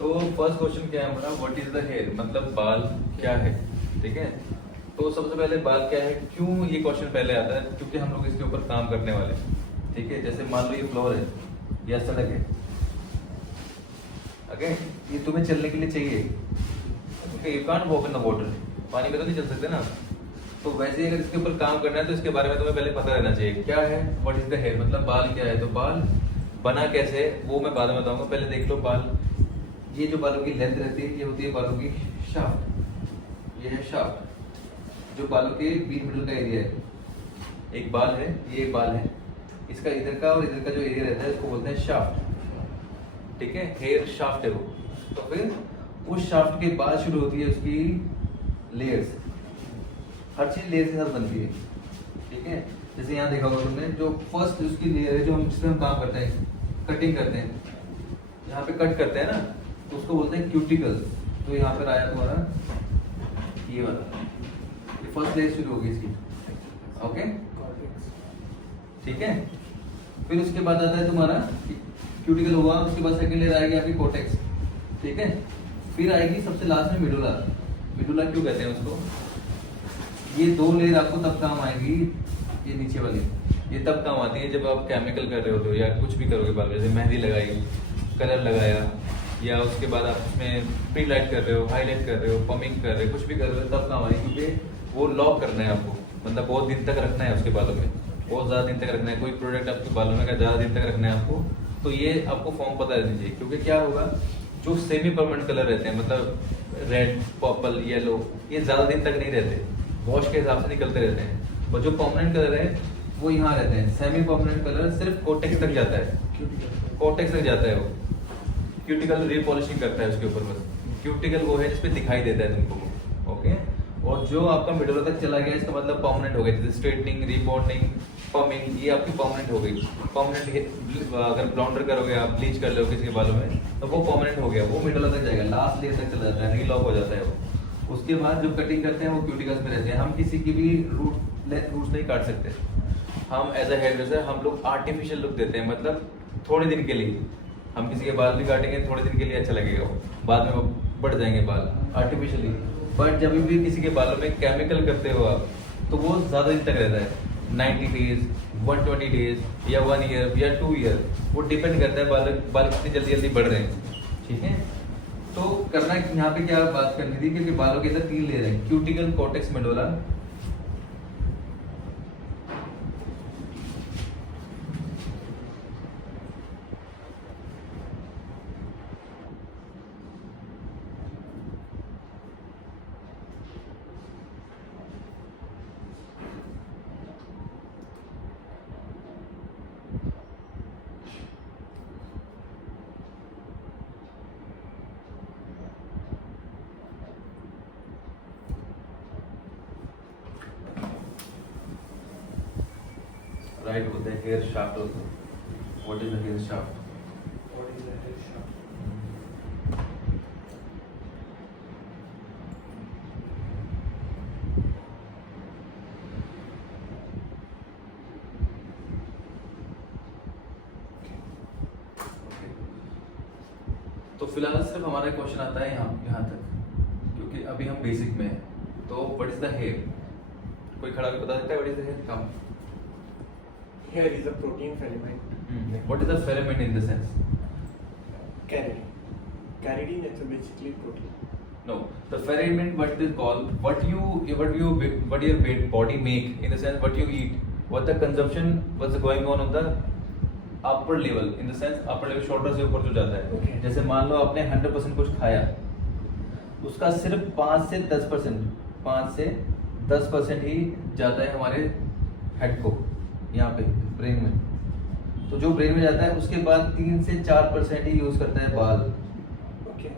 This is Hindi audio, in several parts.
तो फर्स्ट क्वेश्चन क्या है हमारा, व्हाट इज द हेयर, मतलब बाल क्या है। ठीक है, तो सबसे पहले बाल क्या है, क्यों ये क्वेश्चन पहले आता है, क्योंकि हम लोग इसके ऊपर काम करने वाले हैं। ठीक है, जैसे मान लो ये फ्लोर है या सड़क है, ओके, ये तुम्हें चलने के लिए चाहिए। Okay, you can't walk in the water, पानी में तो नहीं चल सकते ना। तो वैसे ही अगर इसके ऊपर काम करना है तो इसके बारे में तुम्हें पहले पता रहना चाहिए क्या है, व्हाट इज द हेयर, मतलब बाल क्या है। तो बाल बना कैसे है वो मैं बाद में बताऊंगा, पहले देख लो बाल। ये जो बालों की लेंथ रहती है ये होती है बालों की शाफ्ट, ये है शाफ्ट, जो बालों के बीच मिडल का एरिया है। एक बाल है, ये एक बाल है, इसका इधर का और इधर का जो एरिया रहता है इसको बोलते हैं शाफ्ट। ठीक है, हेयर शाफ्ट है वो। तो फिर उस शाफ्ट के बाद शुरू होती है उसकी लेयर्स, हर चीज लेयर के साथ बनती है। ठीक है, जैसे यहाँ देखा होगा तुमने, जो फर्स्ट उसकी लेयर है जो हम जिसमें हम काम करते हैं, कटिंग करते हैं, यहाँ पे कट करते हैं ना, तो उसको बोलते हैं क्यूटिकल। तो यहाँ पर आया तुम्हारा ये वाला, ये फर्स्ट लेयर शुरू होगी इसकी। ओके, ठीक है, फिर उसके बाद आता है तुम्हारा क्यूटिकल हुआ, उसके बाद सेकंड लेयर आएगी आपकी कोटेक्स। ठीक है, फिर आएगी सबसे लास्ट में मेडुला। मेडुला क्यों कहते हैं उसको, ये दो लेयर आपको तब काम आएगी, ये नीचे वाली ये तब काम आती है जब आप केमिकल कर रहे होते हो या कुछ भी करोगे बाल में, जैसे मेहंदी लगाई, कलर लगाया, या उसके बाद आप उसमें प्री लाइट कर रहे हो, हाईलाइट कर रहे हो, पमिंग कर रहे हो, कुछ भी कर रहे हो, तब काम आएगी। क्योंकि वो लॉक करना है आपको, मतलब बहुत दिन तक रखना है उसके बालों में, बहुत ज़्यादा दिन तक रखना है। कोई प्रोडक्ट आपके बालों में ज़्यादा दिन तक रखना है आपको, तो ये आपको फॉर्म पता रहनी चाहिए। क्योंकि क्या होगा, जो सेमी परमानेंट कलर रहते हैं, मतलब रेड, पर्पल, येलो, ये ज़्यादा दिन तक नहीं रहते, वॉश के हिसाब से निकलते रहते हैं। और जो परमानेंट कलर है वो यहाँ रहते हैं। सेमी परमानेंट कलर सिर्फ कोटेक्स तक जाता है, कोटेक्स तक जाता है वो। क्यूटिकल रीपॉलिशिंग करता है उसके ऊपर बस। क्यूटिकल वो है जिसपे दिखाई देता है तुमको। ओके, और जो आपका मिडल तक चला गया इसका मतलब परमानेंट हो गया, जैसे स्ट्रेटनिंग, रिबॉन्डिंग, पमिंग, ये आपकी परमानेंट हो गई। परमानेंट अगर ब्लॉन्डर करोगे आप, ब्लीच कर लो किसी के बालों में, तो वो परमानेंट हो गया, वो मिडल तक जाएगा, लास्ट लेयर तक चला जाता है, रीलॉक हो जाता है वो। उसके बाद जो कटिंग करते हैं वो क्यूटिकल्स में रहते हैं। हम किसी की भी रूट्स नहीं काट सकते। हम एज अ हेयर ड्रेसर हम लोग आर्टिफिशियल लुक देते हैं, मतलब थोड़े दिन के लिए। हम किसी के बाल भी काटेंगे थोड़े दिन के लिए, अच्छा लगेगा वो, बाद में वो बढ़ जाएंगे बाल आर्टिफिशियली। बट जब भी किसी के बालों में केमिकल करते हो आप, तो वो ज़्यादा दिन तक रहता है, 90 डेज, 120 डेज या 1 ईयर या 2 ईयर, वो डिपेंड करता है बाल कितनी जल्दी जल्दी बढ़ रहे हैं। ठीक है, तो करना यहाँ पे क्या बात करनी थी, क्योंकि बालों के अंदर 3 लेयर है, क्यूटिकल, कोटेक्स, मेडुला। राइट होता है, हेयर शाफ्ट होता है। What is the hair shaft? What is the hair shaft? तो फिलहाल सिर्फ हमारा क्वेश्चन आता है यहाँ तक, क्योंकि अभी हम बेसिक में हैं। तो व्हाट इज द हेयर, कोई खड़ा भी बता सकता है what is the hair? Come. Hair is a protein filament. What is the filament in the sense? Keratine. Keratine is basically protein. No, the filament what it is called, what your body make, in the sense what you eat, what the consumption was going on the upper level, in the sense upper level shoulder से ऊपर जो जाता है। Okay. जैसे मान लो आपने 100% कुछ खाया, उसका सिर्फ 5 से 10% ही जाता है हमारे हेड को, यहाँ पे ब्रेन में। तो जो ब्रेन में जाता है उसके बाद 3 से 4% ही यूज करता है बाल। Okay.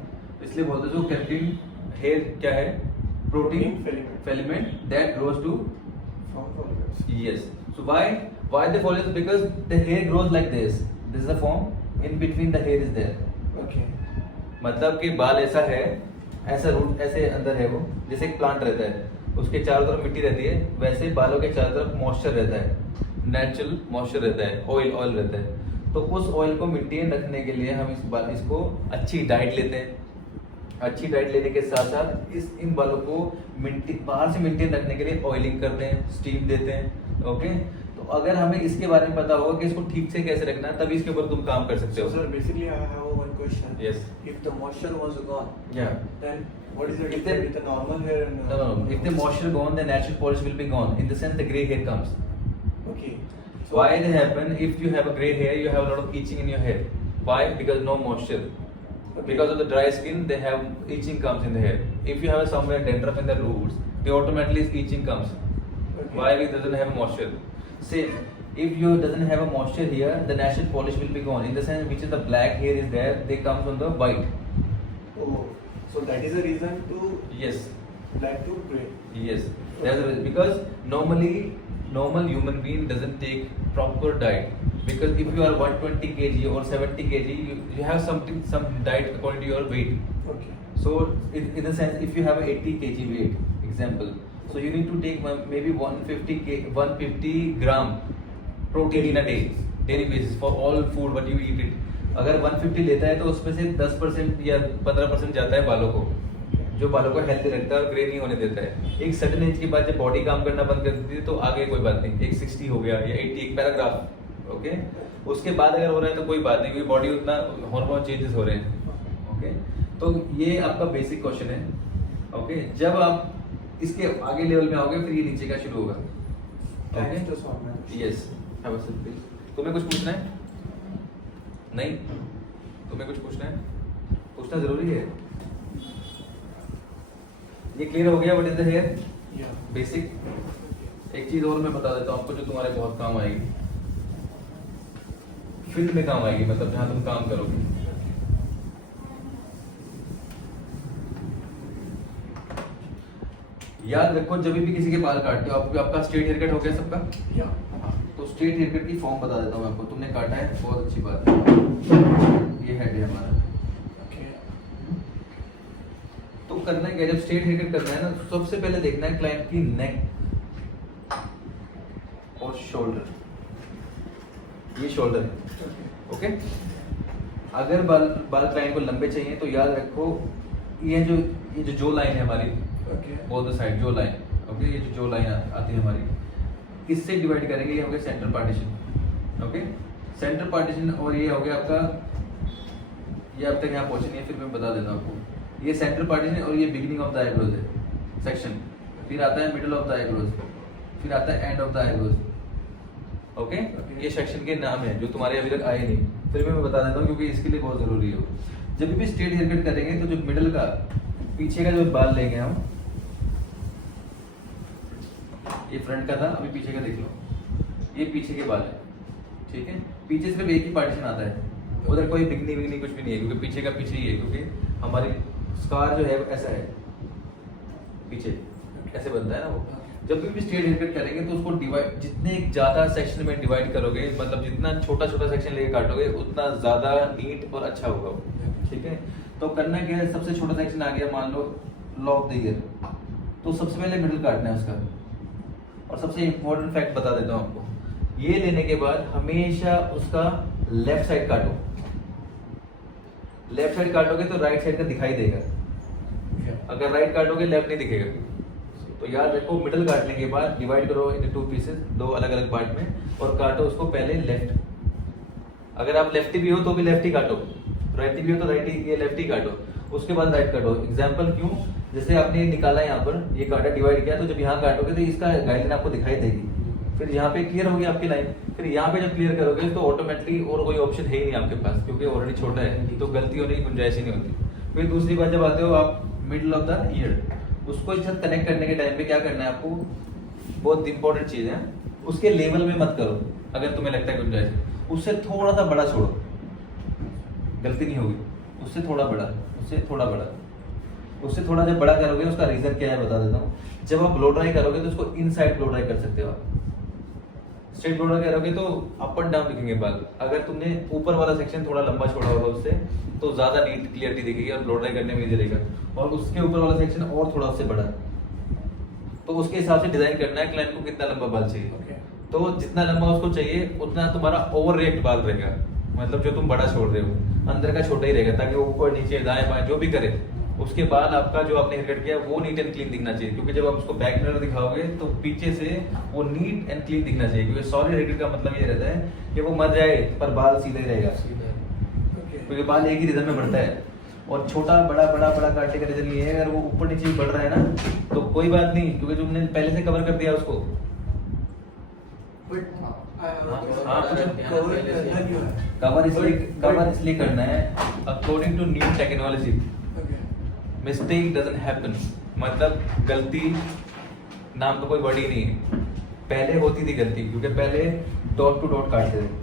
इसलिए बोलते हैं जो केराटिन हेयर क्या है, protein Filament. Filament that grows to. From follicles. Yes. So why the follicles? Because the hair grows like this. This is the form. In between the hair is there. Okay. मतलब कि बाल ऐसा है, ऐसा रूट ऐसे अंदर है वो, जैसे एक प्लांट रहता है, उसके चारों तरफ मिट्टी रहती है, वैसे बालों के चारों तरफ मॉइस्चर रहता है, नेचुरल मॉइस्चर रहता है, ऑयल रहता है। तो उस ऑयल को मेंटेन रखने के लिए हम इसको अच्छी डाइट लेते हैं। अच्छी डाइट लेने के साथ साथ इन बालों को बाहर से मेंटेन रखने के लिए ऑयलिंग करते हैं, स्टीम देते हैं। ओके, तो अगर हमें इसके बारे में पता होगा कि इसको ठीक से कैसे रखना है, तभी इसके ऊपर तुम काम कर सकते हो। So sir, basically I have one question. Yes. If the moisture was gone, Yeah. then what is the If difference the- with the normal hair and No, no, no. If the moisture gone, the natural polish will be gone. In the sense, the gray hair comes. Okay. Why they happen? If you have a gray hair, you have a lot of itching in your hair. Why? Because no moisture. Okay. Because of the dry skin, they have itching comes in the hair. If you have somewhere dandruff in the roots, they automatically itching comes. Okay. Why? It doesn't have moisture. Same. If you doesn't have a moisture here, the natural polish will be gone. In the sense, which is the black hair is there, they comes on the white. Oh, so that is the reason to Yes. black to gray. Yes. That's the reason. Because normally, normal human being doesn't take proper diet. Because if you are 120 kg or 70 kg, you have some diet according to your weight. Okay. So in the sense, if you have a 80 kg weight, example, so you need to take maybe 150 gram protein in a day, daily basis for all food what you eat it. अगर 150 लेता है तो उसमें से 10% या 15% जाता है बालों को, जो बालों को हेल्दी रखता है और ग्रे नहीं होने देता है। एक सर्टेन एज के बाद जब बॉडी काम करना बंद कर देती है तो आगे कोई बात नहीं, एक 60 हो गया या 80 एक पैराग्राफ, ओके। उसके बाद अगर हो रहा है तो कोई बात नहीं, क्योंकि बॉडी उतना हार्मोन चेंजेस हो रहे हैं, ओके। तो ये आपका बेसिक क्वेश्चन है, ओके। जब आप इसके आगे लेवल में आओगे फिर ये नीचे का शुरू होगा, Thanks to Swami. यस। तुम्हें कुछ पूछना है? नहीं, तुम्हें कुछ पूछना है? पूछना जरूरी है। ये क्लियर हो गया what is the hair Yeah. Basic. एक चीज और मैं बता देता हूँ आपको जो तुम्हारे बहुत काम आएगी, फील्ड में काम आएगी, मतलब जहां तुम काम करोगे। याद रखो जब भी किसी के बाल काटते हो, आपका स्ट्रेट हेयर कट हो गया सबका, Yeah. तो स्ट्रेट हेयर कट की फॉर्म बता देता हूँ आपको। तुमने काटा है, बहुत अच्छी बात है, ये हेड है हमारा। Okay. तो करना है क्या, जब स्ट्रेट हेयर कट करना है ना, तो सबसे पहले देखना है क्लाइंट की नेक और शोल्डर। ये शोल्डर है, Okay. ओके। अगर बाल क्लाइंट को लंबे चाहिए तो याद रखो ये जो लाइन है हमारी, Okay. बोथ साइड जो लाइन, ओके, ये जो लाइन आती है हमारी, इससे डिवाइड करेंगे। ये हो गया centre partition, okay. Centre partition और ये हो गया आपका, ये अब तक यहाँ पहुंचे नहीं है, फिर मैं बता देता हूँ आपको। ये सेंटर पार्टीशन और ये बिगिनिंग ऑफ द आईब्रोज है सेक्शन, फिर आता है मिडिल ऑफ द आईब्रोज, फिर आता है end of the eyebrows, okay. ये सेक्शन के नाम है जो तुम्हारे अभी तक आए नहीं, फिर मैं बता देता हूँ क्योंकि इसके लिए बहुत जरूरी है। जब भी स्ट्रेट हेयर कट करेंगे तो जो मिडिल का पीछे का जो बाल लेंगे हम, ये फ्रंट का था, अभी पीछे का देख लो, ये पीछे के बाल है, ठीक है। पीछे सिर्फ एक ही पार्टीशन आता है, उधर कोई बिगनी कुछ भी नहीं है, क्योंकि पीछे का पीछे ही है, क्योंकि हमारी स्कार जो है वो ऐसा है, पीछे ऐसे बनता है ना वो। जब भी स्ट्रेट हेयर कट करेंगे तो उसको डिवाइड, जितने ज्यादा सेक्शन में डिवाइड करोगे, मतलब जितना छोटा छोटा सेक्शन लेके काटोगे उतना ज्यादा नीट और अच्छा होगा वो, ठीक है। तो करना क्या है, सबसे छोटा सेक्शन आ गया, मान लो लॉ ऑफ द ईयर, तो सबसे पहले मिडिल काटना है उसका। और सबसे इम्पोर्टेंट फैक्ट बता देता हूँ आपको, ये लेने के बाद हमेशा उसका लेफ्ट साइड काटो। लेफ्ट साइड काटोगे तो राइट साइड का दिखाई देगा, Yeah. अगर राइट काटोगे लेफ्ट नहीं दिखेगा। तो याद रखो मिडिल काटने के बाद डिवाइड करो इन 2 पीसेस, 2 अलग अलग पार्ट में, और काटो उसको पहले लेफ्ट। अगर आप लेफ्टी भी हो तो भी लेफ्ट ही काटो, राइटी भी हो तो राइट ही, ये लेफ्ट ही काटो, उसके बाद राइट काटो। एग्जाम्पल क्यों, जैसे आपने निकाला यहाँ पर, ये काटा डिवाइड किया, तो जब यहाँ काटोगे तो इसका गाइडलाइन आपको दिखाई देगी, फिर यहाँ पे क्लियर होगी आपकी लाइन, फिर यहाँ पे जब क्लियर करोगे तो ऑटोमेटिकली और कोई ऑप्शन है ही नहीं आपके पास, क्योंकि ऑलरेडी छोटा है, तो गलती होने की गुंजाइश ही नहीं होती। फिर दूसरी बात, जब आते हो आप मिडिल ऑफ द ईयर, उसको इसके साथ कनेक्ट करने के टाइम पे क्या करना है आपको, बहुत इंपॉर्टेंट चीज है, उसके लेवल में मत करो। अगर तुम्हें लगता है गुंजाइश है, उससे थोड़ा सा बड़ा छोड़ो, गलती नहीं होगी, उससे थोड़ा बड़ा, उससे थोड़ा बड़ा, उससे थोड़ा जब बड़ा करोगे, उसका रीजन क्या है बता देता हूँ। जब आप ब्लो ड्राई करोगे तो उसको इनसाइड ब्लो ड्राई कर सकते हो आप। स्ट्रेट ब्लो ड्राई करोगे तो अप एंड डाउन दिखेंगे बाल। अगर तुमने ऊपर वाला सेक्शन थोड़ा लंबा छोड़ा होगा उससे, तो ज्यादा नीट क्लियरिटी दिखेगी और ब्लो ड्राई करने में इजी रहेगा। और उसके ऊपर वाला सेक्शन और थोड़ा उससे बड़ा, तो उसके हिसाब से डिजाइन करना है क्लाइंट को कितना लंबा बाल चाहिए। Okay. तो जितना लंबा उसको चाहिए उतना तुम्हारा ओवर रिएक्ट बाल रहेगा, मतलब जो तुम बड़ा छोड़ रहे हो अंदर का छोटा ही रहेगा, ताकि वो ऊपर नीचे दाएं बाएं जो भी करे उसके बाद आपका जो आपने हेयर कट किया वो नीट एंड क्लीन दिखना चाहिए। क्योंकि जब आप उसको बैक मिरर दिखाओगे तो पीछे से वो नीट एंड क्लीन दिखना चाहिए। क्योंकि सॉलिड हेयर कट का मतलब ये रहता है कि वो मर जाए पर बाल सीधे रहेगा, Okay. क्योंकि बाल एक ही रिदम में बढ़ता है। और छोटा बड़ा बड़ा बड़ा काटने का रीजन ये है, अगर वो ऊपर नीचे भी बढ़ रहा है ना तो कोई बात नहीं, क्योंकि तुमने पहले से कवर कर दिया उसको। But हाँ, कुछ cover करना क्यों है? कवर इसलिए करना है according to new technology. Okay. Mistake doesn't happen, मतलब गलती नाम का कोई वर्ड ही नहीं है। पहले होती थी गलती, क्योंकि पहले डॉट टू डॉट काटते थे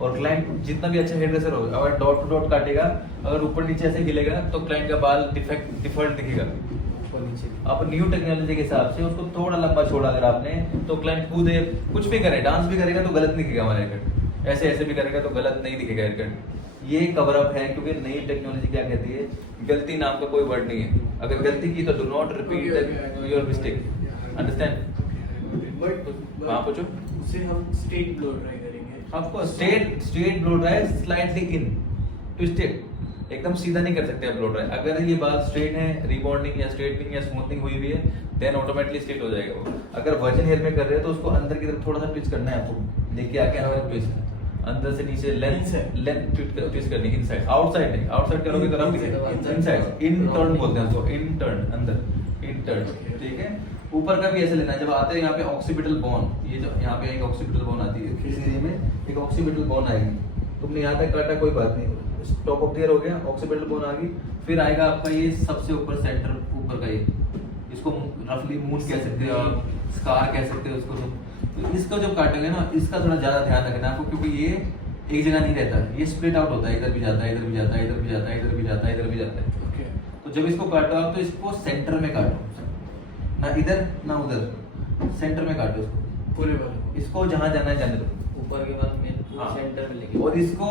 और क्लाइंट जितना भी अच्छा हेयर ड्रेसर हो अगर डॉट टू डॉट काटेगा, अगर ऊपर नीचे ऐसे हिलेगा तो क्लाइंट का बाल डिफॉल्ट दिखेगा। ऊपर नीचे। अब न्यू टेक्नोलॉजी के हिसाब से उसको थोड़ा लंबा छोड़ा अगर आपने, तो क्लाइंट कूदे कुछ भी करे, डांस भी करेगा तो गलत नहीं दिखेगा हमारा हेयर कट, ऐसे ऐसे भी करेगा तो गलत नहीं दिखेगा हेयर कट। ये कवर अप है, क्योंकि नई टेक्नोलॉजी क्या कहती है, गलती नाम का कोई वर्ड नहीं है। अगर गलती की तो do not repeat your mistake, understand. But हाँ पूछो। उसे हम straight blow dry करेंगे। आपको स्ट्रेट ब्लो ड्राई स्लाइटली इन ट्विस्टेड, एकदम सीधा नहीं कर सकते आप ब्लो ड्राई। अगर ये बाल स्ट्रेट है, रिबॉन्डिंग या स्ट्रेटनिंग या स्मूथनिंग हुई हुई है, देन ऑटोमेटिकली स्ट्रेट हो जाएगा वो। अगर वर्जिन हेयर में कर रहे हो तो उसको अंदर की तरफ थोड़ा सा ट्विस्ट करना है आपको, लेके आके अंदर ट्विस्ट, अंदर से नीचे लेंथ ट्विस्ट करनी है, इनसाइड आउटसाइड नहीं, आउटसाइड करोगे तो रफ दिखेगा, इनसाइड इन टर्न बोलते हैं उसको, इन टर्न अंदर इन टर्न, ठीक है। ऊपर का भी ऐसे लेना है, जब आते हैं यहाँ पे ऑक्सीपिटल बोन, ये जो यहाँ पे एक ऑक्सीपिटल बोन आती है इस एरिया में, एक ऑक्सीपिटल बोन आएगी, तुमने यहाँ तक काटा कोई बात नहीं, टॉप ऑफ ईयर हो गया, ऑक्सीपिटल बोन आ गई, फिर आएगा आपका ये सबसे ऊपर सेंटर ऊपर का ये, इसको रफली मून कह सकते हो आप, स्कार कह सकते हो उसको। तो इसको जब काटेंगे ना, इसका थोड़ा ज्यादा ध्यान रखना आपको, क्योंकि ये एक जगह नहीं रहता, ये स्प्लिट आउट होता है, इधर भी जाता है, इधर भी जाता है, इधर भी जाता है, इधर भी जाता है, इधर भी जाता है। Okay. तो जब इसको काटो आप तो इसको सेंटर में काटो, ना इधर ना उधर, सेंटर में काटो इसको, पूरे वाले। इसको जहां जाना है जाने दो, ऊपर के बाल में हाँ। सेंटर में लेके, और इसको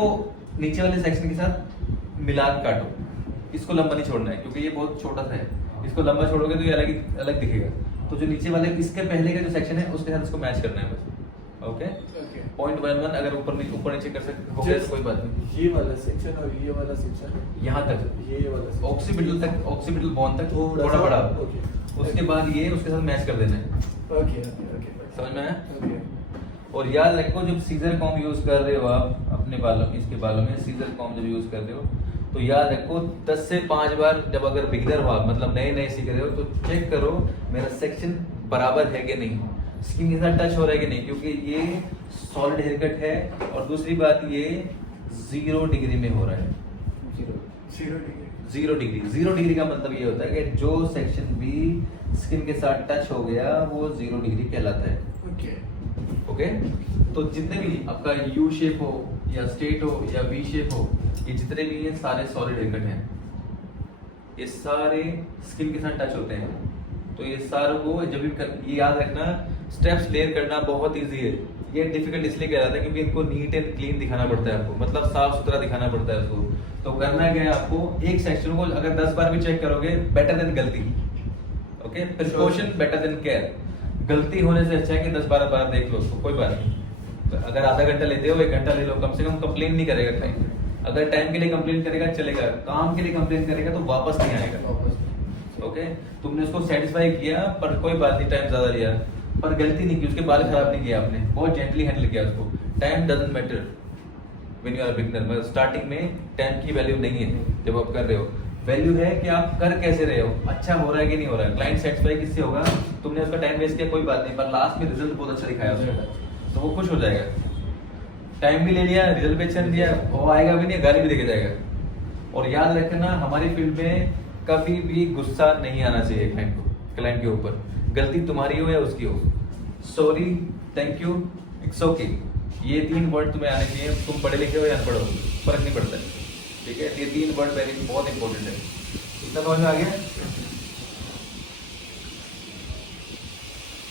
नीचे वाले सेक्शन के साथ मिला के काटो। इसको लंबा नहीं छोड़ना है, क्योंकि ये बहुत छोटा सा है, इसको लंबा छोड़ोगे तो ये अलग अलग दिखेगा। तो जो नीचे वाले इसके पहले का जो सेक्शन है उसके साथ इसको मैच करना है बस। Okay, Okay. 0.11 अगर ऊपर नीचे कर सकते हो Just तो कोई बात नहीं, ये वाला सेक्शन और ये वाला सेक्शन, यहाँ तक ये वाला section। ऑक्सीपिटल तक, ऑक्सीपिटल बोन तक थोड़ा थोड़ा सा, बड़ा, okay. उसके बाद ये उसके साथ मैच कर देना है। Okay, okay, okay. समझ में आया? Okay. और याद रखो जब सीजर कॉम यूज कर रहे हो आप अपने बालों में, इसके बालों में सीजर कॉम जब यूज कर रहे हो तो याद रखो 10 से 5 बार, जब अगर बिगिनर हो आप, मतलब नए नए सीख रहे हो, तो चेक करो मेरा सेक्शन बराबर है कि नहीं, स्किन के साथ टच हो रहा है कि नहीं, क्योंकि ये सॉलिड हेयर कट है। और दूसरी बात ये 0 डिग्री में हो रहा है, 0 degree। 0 डिग्री। 0 डिग्री का मतलब ये होता है कि जो सेक्शन भी स्किन के साथ टच हो गया वो 0 डिग्री कहलाता है। Okay. ओके, तो जितने भी आपका यू शेप हो या स्ट्रेट हो या वी शेप हो, ये जितने भी ये सारे सॉलिड हेयर कट हैं, ये सारे स्किन के साथ टच होते हैं। तो ये सारों को जब भी ये याद रखना, स्टेप्स लेयर करना बहुत इजी है। ये डिफिकल्ट इसलिए कह रहा था क्योंकि इनको नीट एंड क्लीन दिखाना पड़ता है आपको, मतलब साफ सुथरा दिखाना पड़ता है उसको। तो करना क्या है आपको, एक सेक्शन को अगर 10 बार भी चेक करोगे, बेटर देन गलती। Okay, precaution better than care. गलती होने से अच्छा है कि 10-12 बार देख लो उसको, कोई बात नहीं। तो अगर आधा घंटा लेते हो 1 घंटा ले लो, कम से कम कंप्लेन नहीं करेगा क्लाइंट। अगर टाइम के लिए कंप्लेन करेगा चलेगा, काम के लिए कंप्लेन करेगा तो वापस नहीं आएगा। ओके, तुमने उसको सेटिस्फाई किया पर कोई बात नहीं, टाइम ज्यादा लिया पर गलती नहीं की, उसके बाल खराब नहीं किया आपने, बहुत जेंटली हैंडल किया उसको। Time doesn't matter when you are beginner, मतलब स्टार्टिंग में टाइम की वैल्यू नहीं है जब आप कर रहे हो। वैल्यू है कि आप कर कैसे रहे हो, अच्छा हो रहा है कि नहीं हो रहा है। क्लाइंट सेटिस्फाई किससे होगा, तुमने उसका टाइम वेस्ट किया कोई बात नहीं, पर लास्ट में रिजल्ट बहुत अच्छा दिखाया उसने तो वो खुश हो जाएगा। टाइम भी ले लिया, रिजल्ट भी अच्छा नहीं दिया, वो आएगा भी नहीं, गाली भी देके जाएगा। और याद रखना हमारी फील्ड में कभी भी गुस्सा नहीं आना चाहिए क्लाइंट के ऊपर, गलती तुम्हारी हो या उसकी हो। Sorry, thank you, it's okay, ये 3 वर्ड तुम्हें आने चाहिए। तुम पढ़े लिखे हो या अनपढ़ हो, फर्क नहीं पड़ता है, ठीक है। ये 3 वर्ड वेरी बहुत इंपॉर्टेंट है। इतना समझ में आ गया?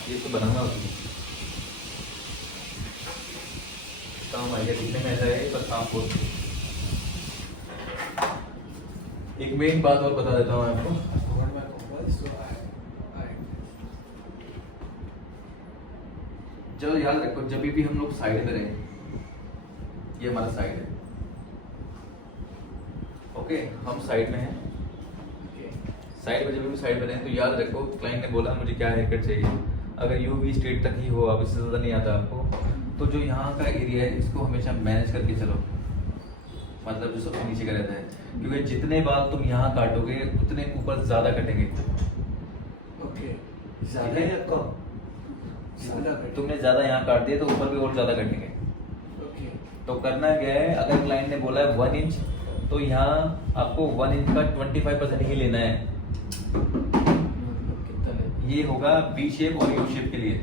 ये तो बनाना होती है, काम आएगा दिखने में ऐसा है पर काम बहुत। एक मेन बात और बता देता हूँ मैं आपको, जो याद रखो, जब भी हम लोग साइड करें, ये हमारा साइड है, ओके हम साइड में हैं। Okay. साइड में जब भी साइड में रहें तो याद रखो क्लाइंट ने बोला मुझे क्या हेयर कट चाहिए। अगर यू वी स्ट्रेट तक ही हो, अब इससे ज़्यादा नहीं आता आपको, तो जो यहाँ का एरिया है इसको हमेशा मैनेज करके चलो, मतलब जो सबसे नीचे का रहता है, क्योंकि जितने बाल तुम यहाँ काटोगे उतने ऊपर ज़्यादा कटेंगे। Okay. ज़्यादा या कम? ज़्यादा कट- तुमने ज़्यादा यहाँ काट दिया तो ऊपर भी और ज़्यादा कटेंगे। Okay. तो करना क्या है, अगर क्लाइंट ने बोला है 1 इंच, तो यहाँ आपको 1 इंच का 25% ही लेना है। मतलब कितना लेना? ये होगा वी शेप और यू शेप के लिए,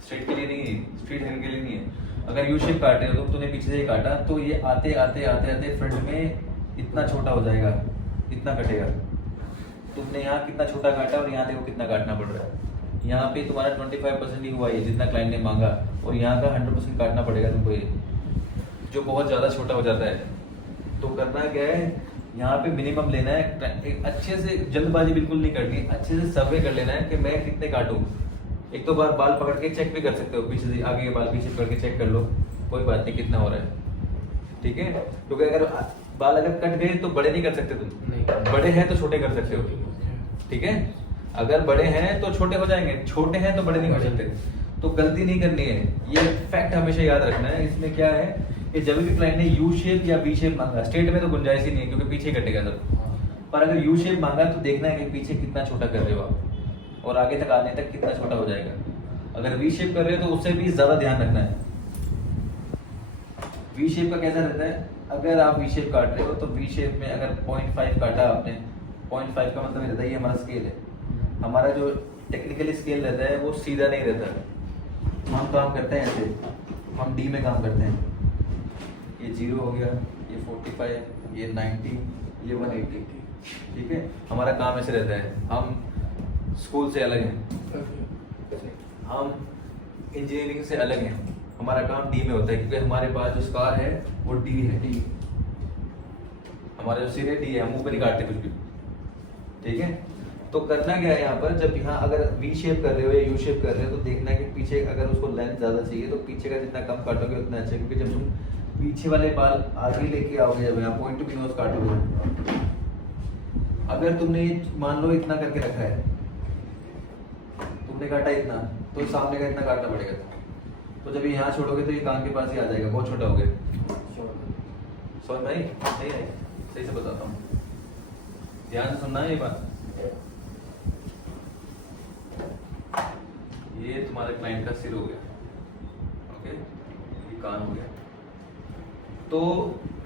स्ट्रेट के लिए नहीं है, स्ट्रेट हेयर के लिए नहीं है। अगर यू शेप काटे हो तो तूने पीछे से काटा तो ये आते आते आते आते फ्रंट में इतना छोटा हो जाएगा, इतना कटेगा। तुमने यहाँ कितना छोटा काटा और यहाँ देखो कितना काटना पड़ रहा है। यहाँ पे तुम्हारा 25% ही हुआ ये जितना क्लाइंट ने मांगा, और यहाँ का 100% काटना पड़ेगा तुमको, ये जो बहुत ज़्यादा छोटा हो जाता है। तो करना क्या है, यहाँ पे मिनिमम लेना है, एक अच्छे से जल्दबाजी बिल्कुल नहीं करनी, अच्छे से सर्वे कर लेना है कि मैं कितने काटूं। एक तो बार बाल पकड़ के चेक भी कर सकते हो, पीछे से आगे के बाल पीछे पकड़ के चेक कर लो, कोई बात नहीं कितना हो रहा है, ठीक है। क्योंकि अगर बाल अगर कट गए तो बड़े नहीं कर सकते तुम, नहीं। बड़े हैं तो छोटे कर सकते हो, ठीक है। अगर बड़े हैं तो छोटे हो जाएंगे, छोटे हैं तो बड़े नहीं हो सकते। तो गलती नहीं करनी है, ये फैक्ट हमेशा याद रखना है। इसमें क्या है कि जब भी क्लाइंट ने यू शेप या वी शेप मांगा, स्ट्रेट में तो गुंजाइश ही नहीं है क्योंकि पीछे कटेगा सब, पर अगर यू शेप मांगा तो देखना है कि पीछे कितना छोटा कर रहे हो आप और आगे तक आने तक कितना छोटा हो जाएगा। अगर वी शेप कर रहे हो तो उससे भी ज्यादा ध्यान रखना है। वी शेप का कैसा रहता है, अगर आप वी शेप काट रहे हो तो वी शेप में अगर 0.5 काटा आपने, 0.5 का मतलब ये रहता है ये हमारा स्केल है। हमारा जो टेक्निकली स्केल रहता है वो सीधा नहीं रहता, हम काम करते हैं ऐसे, हम डी में काम करते हैं। ये 0 हो गया, ये 45, ये 90, ये 180, ठीक है। हमारा काम ऐसे रहता है, हम स्कूल से अलग हैं, हम इंजीनियरिंग से अलग हैं, हमारा काम डी में होता है क्योंकि हमारे पास जो स्कार है वो डी है, डी हमारा जो सिर है डी है, हम मुंह पे नहीं काटते कुछ भी, ठीक है। तो करना क्या है यहाँ पर, जब यहाँ अगर वी शेप कर रहे हो या यू शेप कर रहे हो तो देखना है कि पीछे अगर उसको लेंथ ज़्यादा चाहिए तो पीछे का जितना कम काटोगे उतना अच्छा, क्योंकि जब तुम पीछे वाले बाल आगे लेके आओगे, जब यहाँ पॉइंट टू भी नोज काटोगे, अगर तुमने मान लो इतना करके रखा है, तुमने काटा इतना, तो सामने का इतना काटना पड़ेगा। तो जब यहाँ छोड़ोगे तो ये कान के पास ही आ जाएगा, बहुत छोटा हो गया। समझ भाई नहीं है, सही से बताता हूँ, ध्यान से सुनना है ये बात। ये तुम्हारे क्लाइंट का सिर हो गया, ओके, ये कान हो गया। तो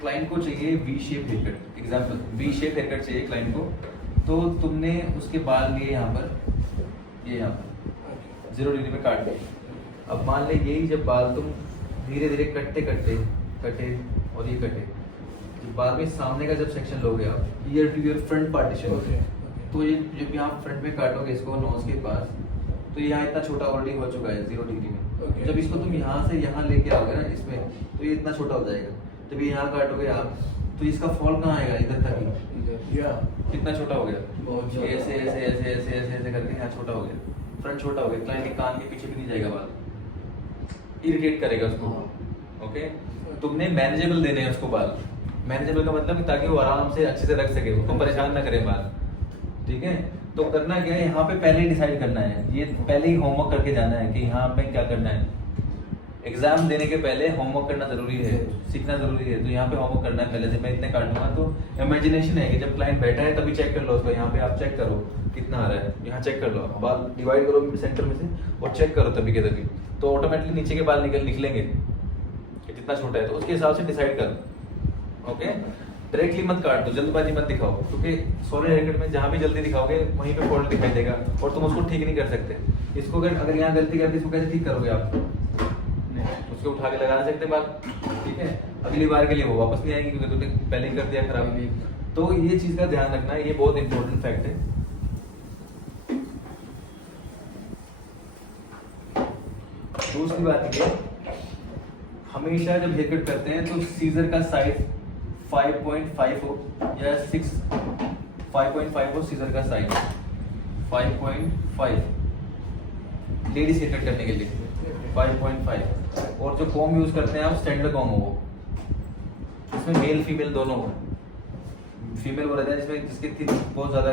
क्लाइंट को चाहिए V shape haircut, example V shape haircut चाहिए क्लाइंट को, तो तुमने उसके बाल लिए यहाँ पर, ये यहाँ पर 0 डिग्री में काट दिए। अब मान ले यही जब बाल तुम धीरे धीरे कटते कटते कटे और ये कटे, जब बाल में सामने का जब सेक्शन लोगे आप, year two year front partition, तो ये जब यहाँ फ्रंट में काटोगे इसको नोज के पास, तो यहाँ इतना छोटा ऑलरेडी हो चुका है 0 डिग्री में। जब इसको तुम यहाँ से यहाँ लेके आओगे ना इसमें, तो ये इतना छोटा हो जाएगा। जब यहाँ काटोगे आप तो इसका फॉल कहाँ आएगा, इधर तक ही, कितना छोटा हो गया, बहुत ये ऐसे ऐसे ऐसे ऐसे ऐसे ऐसे करके यहाँ छोटा हो गया, फ्रंट छोटा हो गया, क्लाइंट के कान के पीछे भी नहीं जाएगा बाल, इरिटेट करेगा उसको, ओके। तुमने मैनेजेबल देने हैं उसको बाल, मैनेजेबल का मतलब कि ताकि वो आराम से अच्छे से रख सके, उसको परेशान ना करे बाल, ठीक है। तो करना क्या है, यहाँ पे पहले ही डिसाइड करना है, ये पहले ही होमवर्क करके जाना है कि यहाँ पे क्या करना है। एग्जाम देने के पहले होमवर्क करना जरूरी है, सीखना जरूरी है। तो यहाँ पे होमवर्क करना है पहले से, मैं इतने काटूंगा, तो इमेजिनेशन है कि जब क्लाइंट बैठा है तभी चेक कर लो उसको, यहाँ पे आप चेक करो कितना आ रहा है, यहाँ चेक कर लो, बाल डिवाइड करो सेंटर में से और चेक करो तभी के तभी, तो ऑटोमेटिकली नीचे के बाल निकलेंगे कि जितना छोटा है, तो उसके हिसाब से डिसाइड कर, ओके। डायरेक्टली मत काट दो, जल्दबाजी मत दिखाओ, क्योंकि सॉलिड हेयरकट में जहाँ भी जल्दी दिखाओगे वहीं पे फॉल्ट दिखाई देगा और तुम उसको ठीक नहीं कर सकते। इसको अगर यहाँ गलती करके इसको कैसे ठीक करोगे आप, उसको उठा के लगा नहीं सकते बाल, ठीक है। अगली बार के लिए वो वापस नहीं आएगी क्योंकि तुमने पहले ही कर दिया खराब। तो ये चीज का ध्यान रखना है, ये बहुत इंपॉर्टेंट फैक्ट है। दूसरी बात ये, हमेशा जब हेयर कट करते हैं तो सीजर का साइज 5.5 हो या 5.5 हो, सीजर का साइज 5.5 लेडीज हेयर कट करने के लिए 5.5, और जो कॉम यूज करते हैं आप स्टैंडर्ड कॉम हो, वो इसमें मेल फीमेल दोनों हो, फीमेल वो रहता है जिसमें जिसके थिक बहुत ज्यादा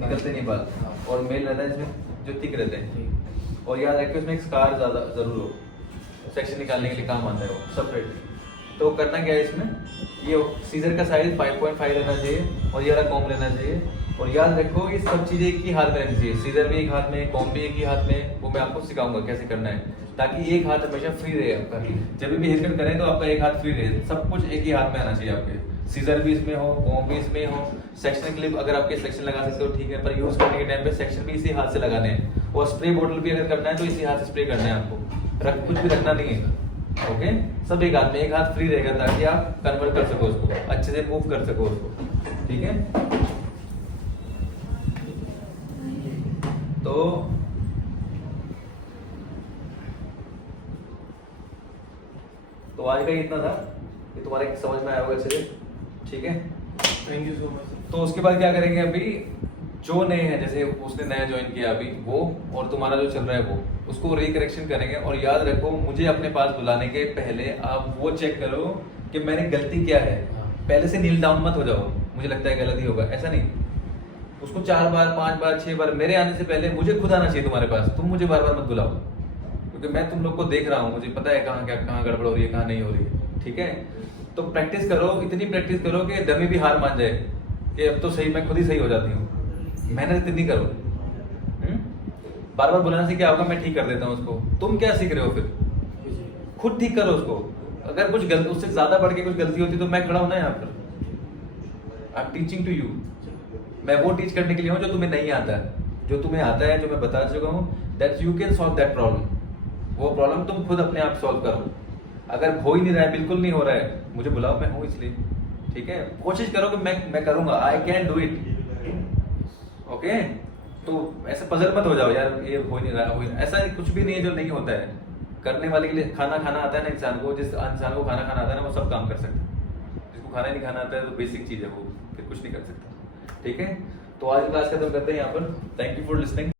निकलते नहीं बाल, हाँ। और मेल रहता है जिसमें जो थिक रहते हैं। ठीक। और याद रखिए उसमें एक स्कार ज्यादा जरूर हो, सेक्शन निकालने के लिए काम आता है वो सेपरेट। तो करना क्या है इसमें, ये सीजर का साइज 5.5 रहना चाहिए और ये वाला कॉम्ब लेना चाहिए। और याद रखो ये सब चीजें एक ही हाथ में रहनी चाहिए, सीजर भी एक हाथ में, कॉम्ब भी एक ही हाथ में। वो मैं आपको सिखाऊंगा कैसे करना है, ताकि एक हाथ हमेशा फ्री रहे आपका। जब भी हेयर कट करें तो आपका एक हाथ फ्री रहे, सब कुछ एक ही हाथ में आना चाहिए आपके। सीजर भी इसमें हो, कॉम्ब भी इसमें हो, सेक्शन क्लिप अगर आपके सेक्शन लगा सकते हो ठीक है, पर यूज करने के टाइम पे सेक्शन भी इसी हाथ से लगाने हैं। और स्प्रे बोतल भी अगर करना है तो इसी हाथ से स्प्रे करना है आपको, कुछ भी रखना नहीं है। ओके, सब एक हाथ में, एक हाथ फ्री रहेगा ताकि आप कन्वर्ट कर सको उसको, अच्छे से मूव कर सको उसको, ठीक है। तो आज का इतना था, ये तुम्हारे समझ में आया होगा अच्छे से, ठीक है। Thank you so much. तो उसके बाद क्या करेंगे, अभी जो नए हैं, जैसे उसने नया ज्वाइन किया अभी वो, और तुम्हारा जो चल रहा है वो, उसको रिकरेक्शन करेंगे। और याद रखो मुझे अपने पास बुलाने के पहले आप वो चेक करो कि मैंने गलती क्या है। हाँ। पहले से नील डाउन मत हो जाओ, मुझे लगता है गलत ही होगा, ऐसा नहीं। उसको 4 बार 5 बार 6 बार, मेरे आने से पहले मुझे खुद आना चाहिए तुम्हारे पास, तुम मुझे बार बार मत बुलाओ, क्योंकि मैं तुम लोग को देख रहा हूँ, मुझे पता है कहाँ गड़बड़ हो रही है, कहाँ नहीं हो रही है, ठीक है। तो प्रैक्टिस करो, इतनी प्रैक्टिस करो कि डमी भी हार मान जाए कि अब तो सही, मैं खुद ही सही हो जाती हूँ। मेहनत इतनी करो, बार बार बुलाने से क्या होगा, मैं ठीक कर देता हूँ उसको। तुम क्या सीख रहे हो फिर, खुद ठीक करो उसको। अगर कुछ गलती उससे ज्यादा बढ़ के कुछ गलती होती तो मैं खड़ा हूं ना यहाँ पर, I am teaching to you. मैं वो टीच करने के लिए हूँ जो तुम्हें नहीं आता है, जो तुम्हें आता है, जो मैं बता चुका हूँ, that you can solve that problem. वो प्रॉब्लम तुम खुद अपने आप सॉल्व करो। अगर हो ही नहीं रहा है, बिल्कुल नहीं हो रहा है, मुझे बुलाओ, मैं हूँ इसलिए, ठीक है। कोशिश करो कि मैं करूंगा, I can do it, okay. तो ऐसे पजल मत हो जाओ यार, ये हो ही नहीं रहा, ऐसा कुछ भी नहीं है जो नहीं होता है। करने वाले के लिए खाना खाना आता है ना इंसान को, जिस इंसान को खाना खाना आता है ना वो सब काम कर सकता है। जिसको खाना नहीं खाना आता है तो बेसिक चीज है वो, फिर कुछ नहीं कर सकता, ठीक है। तो आज क्लास खत्म करते हैं यहाँ पर। Thank you for listening.